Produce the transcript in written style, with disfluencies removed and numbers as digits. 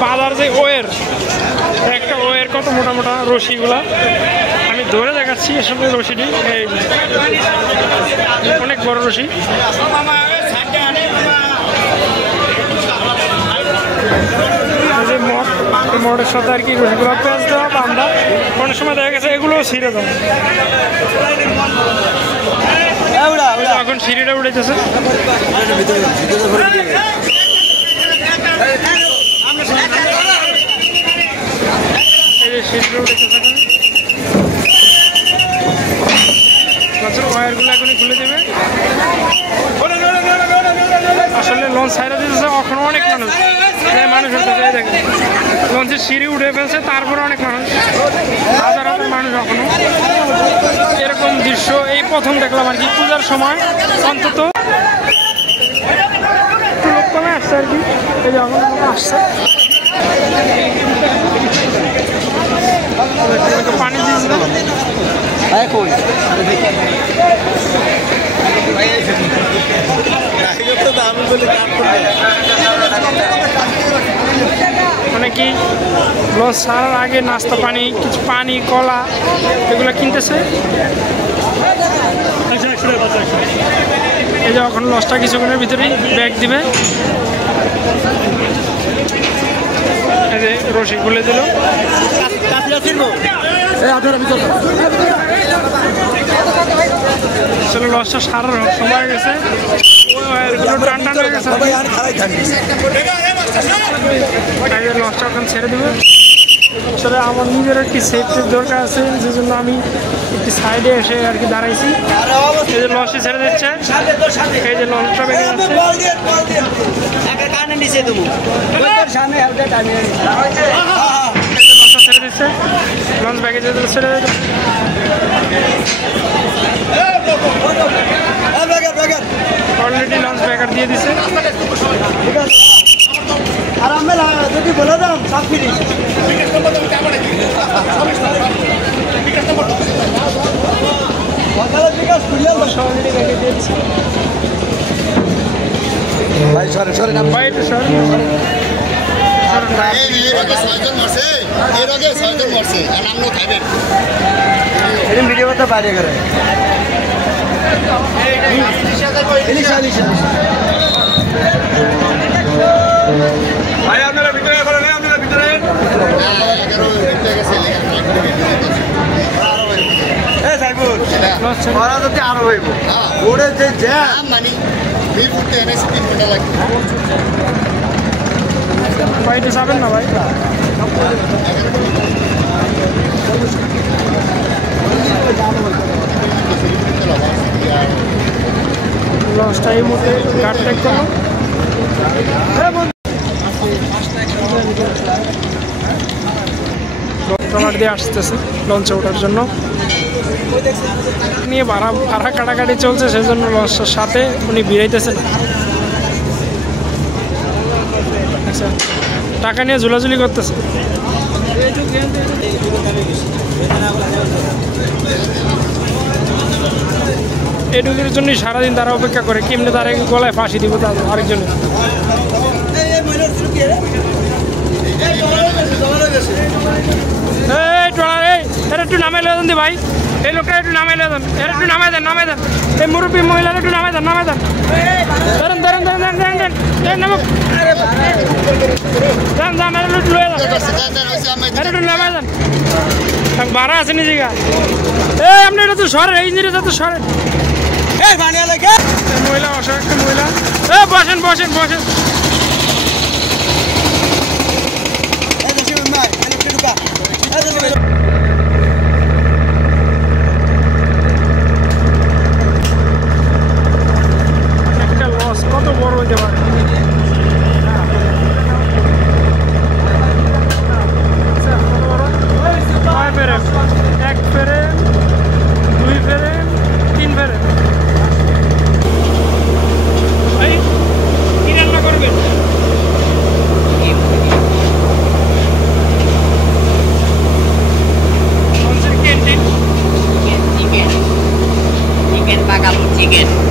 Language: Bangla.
বাজার যে ওয়ের একটা ওয়ের কত মোটা মোটা রশিগুলা আমি ধরে দেখাচ্ছি। এসব রশিটি অনেক বড় রশি। মোড়ের সাথে আর কি রশিগুলো পেঁয়াজ দেওয়া বান্ধা, অনেক সময় দেখা গেছে এগুলোও ছিঁড়ে দেওয়া। এখন সিঁড়িটা উঠেছে। এই যে সিঁড়িটা উঠেছে, ওয়ারগুলো এখনই খুলে দেবে। আসলে লঞ্চ ছাইরা দিতেছে, এখন অনেক মানুষ দেখে লঞ্চের সিঁড়ি উঠে ফেলছে, তারপরে অনেক মানুষ, হাজার হাজার মানুষ। এখনো এরকম দৃশ্য এই প্রথম দেখলাম আর কি, পূজার সময় অন্তত লোক কমে আসছে আর কি। এই যে এখন আসছে, পানি দিয়েছে মানে কি লঞ্চ ছাড়ার আগে নাস্তা পানি, কিছু পানি, কলা এগুলো কিনতেছে। এই যে এখন লঞ্চটা কিছুক্ষণের ভিতরেই ব্যাগ দিবে। এই যে রশি খুলে দিল। আসলে লঞ্চটা সারার সময় হয়ে গেছে, টান টান হয়ে গেছে। আগে লঞ্চটা এখন ছেড়ে দেবে। আসলে আমার নিজের একটি সেফটির দরকার আছে, যে জন্য আমি একটি সাইডে এসে আর কি দাঁড়াইছি। এই যে লঞ্চটি ছেড়ে দিচ্ছে, এই যে লঞ্চটা বেরিয়ে যাচ্ছে। লঞ্চটা ছেড়ে দিচ্ছে, লঞ্চ ব্যাগে যেতে ছেড়ে দিচ্ছে। অলরেডি লঞ্চ ব্যাগার দিয়ে দিছে। যদি বলে দাম সব ফিরি ভাই সরে সরে নাম ভাই একটু সরে। ভিডিও করতে বাইরে করে ভাই আপনারা ভিতরে করেন, আপনারা ভিতরে আরো হইব ওরে যে জ্যাম মানে ভাইটা যাবেন না ভাই? লঞ্চটা এই মুহূর্তে গার্ড ট্যাগ করো। ট্রলার দিয়ে আসতেছে লঞ্চে ওঠার জন্য, নিয়ে ভাড়া কাটাকাটি চলছে, সেজন্য লঞ্চটার সাথে উনি ভিড়াইতেছেন। আচ্ছা, টাকা নিয়ে ঝুলাঝুলি করতেছে। এটুকুর জন্যই সারাদিন তারা অপেক্ষা করে, কেমনে তারা গলায় ফাঁসি দিব তাদের আরেকজনের। একটু নামাই লেন ভাই, এই লোকটা একটু নামাই লেন, এর একটু নামাই দেন, নামাই দেন। এই মুরব্বী মহিলার একটু নামাই দেন, নামাই দেন। ধরেন ধরেন ধরেন ধরেন ধরেন ধরেন নামুক, একটু নামাই দেন। ভাড়া আছে নিজে গা। এই আপনি এটা তো সরেন, এই জিনিসটা তো সরেন। মহিলা অসহায় মহিলা, বসেন বসেন বসেন। একটা লস কত বড় হইতে পারে। এক ফেরে, দুই ফেরে, তিন ফেরে। ভাই কি রান্না করবেন? টিকিট।